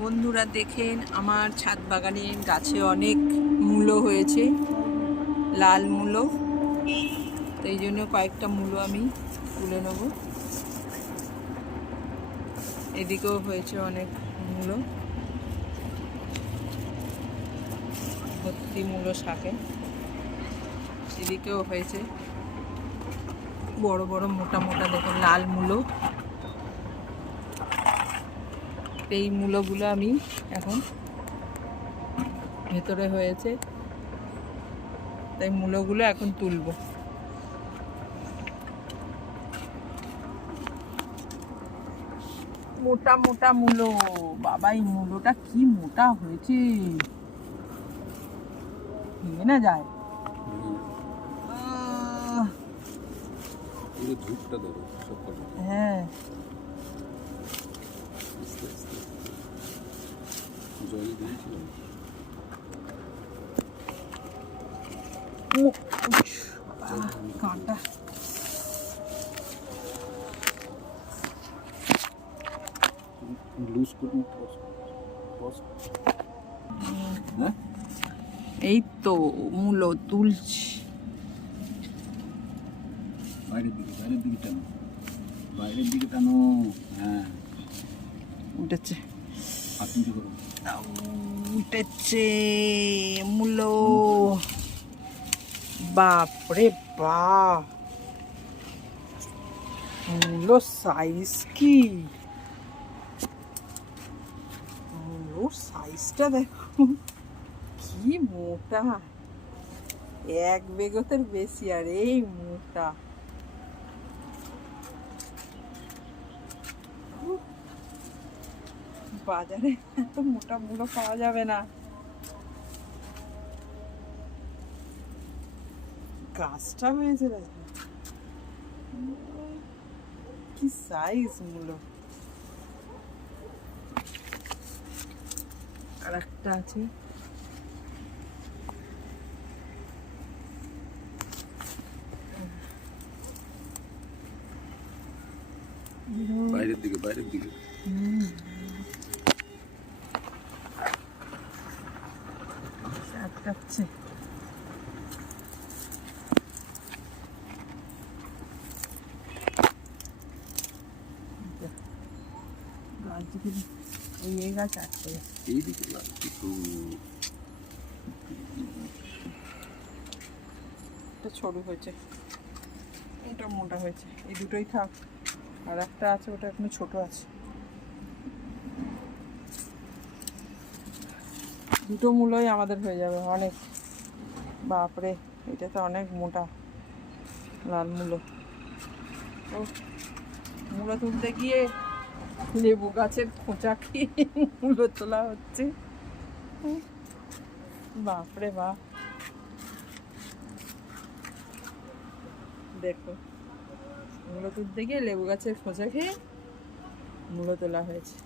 বন্ধুরা দেখেন আমার ছাদ বাগানের গাছে অনেক মূলো হয়েছে, লাল মূলো। তো এই জন্য কয়েকটা মূলো আমি তুলে নেব। এদিকেও হয়েছে অনেক মূলো, ভর্তি মূলো শাকে। এদিকেও হয়েছে বড় বড় মোটা মোটা, দেখুন লাল মূলো। এই মূলোগুলো আমি এখন ভেতরে হয়েছে, তাই মূলোগুলো এখন তুলবো। মোটা মোটা মূলো, বাবা এই মূলোটা কি মোটা হয়েছে, ভেঙে না যায়। হ্যাঁ, কাঁটা এই তো মূলো তুলছি। বাইরের দিকে টানো। হ্যাঁ, উঠেছে করো। উঠেছে মূলো। বাপরে বাপ, মূলো সাইজ কি, মূলোর সাইজটা দেখো কি মোটা, এক বেগতের বেশি, আর এই মোটা। বাজারে এত মোটা মূলো পাওয়া যাবে না। গাছটা হয়েছে দেখো কি সাইজ মূলো। আর একটা আছে, বাইরের দিকে, বাইরের দিকে। আটকাচ্ছে। এই গাছ আটকে এইদিকে সরু হয়েছে, ওটা মোটা হয়েছে। এই দুটোই থাক, আর একটা আছে ওটা এখনো ছোট আছে। দুটো মূলোই আমাদের হয়ে যাবে অনেক। বাপরে, এটা তো অনেক মোটা লাল মূলো। ও মূলো তুলতে গিয়ে লেবু গাছের খোঁচা খেয়ে মূলো তোলা হচ্ছে। বাপরে বাপ, দেখো মূলো তুলতে গিয়ে লেবু গাছের খোঁচা খেয়ে মূলো তোলা হয়েছে।